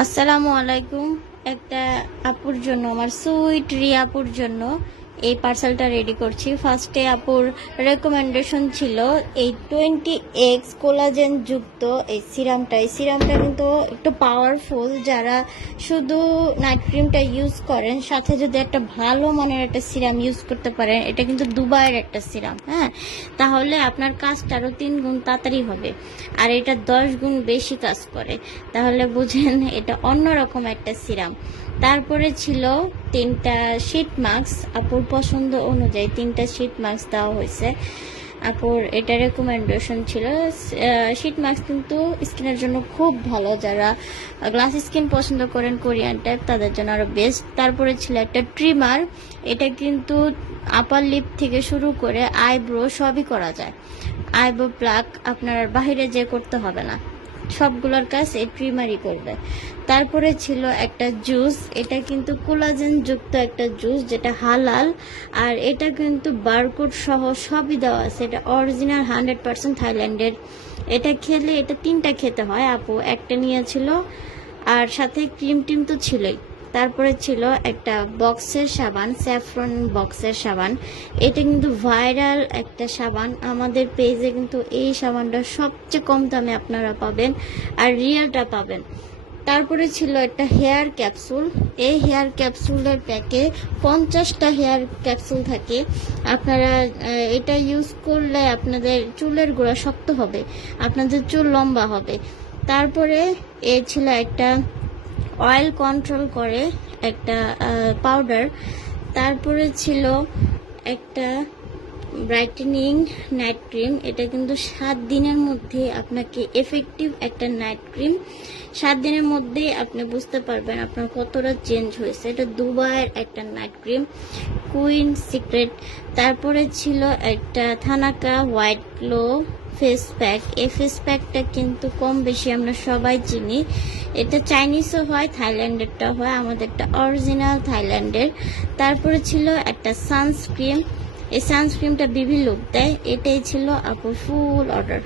আসসালামু আলাইকুম। একটা আপুর জন্য, আমার সুইট রিয়া আপুর জন্য এই পার্সেলটা রেডি করছি। ফার্স্টে আপুর রেকমেন্ডেশন ছিল এই 20x কোলাজেন যুক্ত এই সিরামটা কিন্তু একটু পাওয়ারফুল। যারা শুধু নাইট ক্রিমটা ইউজ করেন, সাথে যদি একটা ভালো মানের একটা সিরাম ইউজ করতে পারেন, এটা কিন্তু দুবাইয়ের একটা সিরাম, হ্যাঁ, তাহলে আপনার কাজটা আরও 3 গুণ তাড়াতাড়ি হবে। আর এটা 10 গুণ বেশি কাজ করে, তাহলে বুঝেন এটা অন্যরকম একটা সিরাম। তারপরে ছিল 3টা শীট মাস্ক, আপুর পছন্দ অনুযায়ী 3টা শীট মাস্ক দেওয়া হয়েছে। আপুর এটা রেকমেন্ডেশন ছিল। শীট মাস্ক কিন্তু স্কিনের জন্য খুব ভালো, যারা গ্লাস স্কিন পছন্দ করেন কোরিয়ান টাইপ তাদের জন্য আরও বেস্ট। তারপরে ছিল একটা ট্রিমার, এটা কিন্তু আপার লিপ থেকে শুরু করে আইব্রো সবই করা যায়। আইব্রো প্লাক আপনার বাইরে যে করতে হবে না, সবগুলোর কাজ এই ট্রিমারই করবে। তারপরে ছিল একটা জুস, এটা কিন্তু কোলাজেন যুক্ত একটা জুস, যেটা হালাল, আর এটা কিন্তু বারকোড সহ সবই দেওয়া আছে। এটা অরিজিনাল 100% থাইল্যান্ডের। এটা খেলে, এটা 3টা খেতে হয়, আপু একটা নিয়েছিল, আর সাথে ক্রিম টিম তো ছিলই। তারপরে ছিল একটা বক্সের সাবান, স্যাফরন বক্সের সাবান। এটা কিন্তু ভাইরাল একটা সাবান, আমাদের পেজে কিন্তু এই সাবানটা সবচেয়ে কম দামে আপনারা পাবেন, আর রিয়েলটা পাবেন। তারপরে ছিল একটা হেয়ার ক্যাপসুল, এই হেয়ার ক্যাপসুলের প্যাকে 50টা হেয়ার ক্যাপসুল থাকে। আপনারা এটা ইউজ করলে আপনাদের চুলের গোড়া শক্ত হবে, আপনাদের চুল লম্বা হবে। তারপরে এ ছিল একটা অয়েল কন্ট্রোল করে একটা পাউডার। তারপরে ছিল একটা ব্রাইটেনিং নাইট ক্রিম, এটা কিন্তু 7 দিনের মধ্যে আপনাকে এফেক্টিভ একটা নাইট ক্রিম, 7 দিনের মধ্যেই আপনি বুঝতে পারবেন আপনার কতটা চেঞ্জ হয়েছে। এটা দুবাইয়ের একটা নাইট ক্রিম, কুইন সিক্রেট। তারপরে ছিল একটা thanaka white glow face pack. এই ফেস প্যাকটা কিন্তু কম বেশি আমরা সবাই চিনি, এটা চাইনিজও হয়, থাইল্যান্ডেরটা হয়, আমাদেরটা অরিজিনাল থাইল্যান্ডের। তারপরে ছিল একটা সানস্ক্রিন, এই সানস্ক্রিনটা বিবি লুক দেয়। এটাই ছিল আপুর ফুল অর্ডার।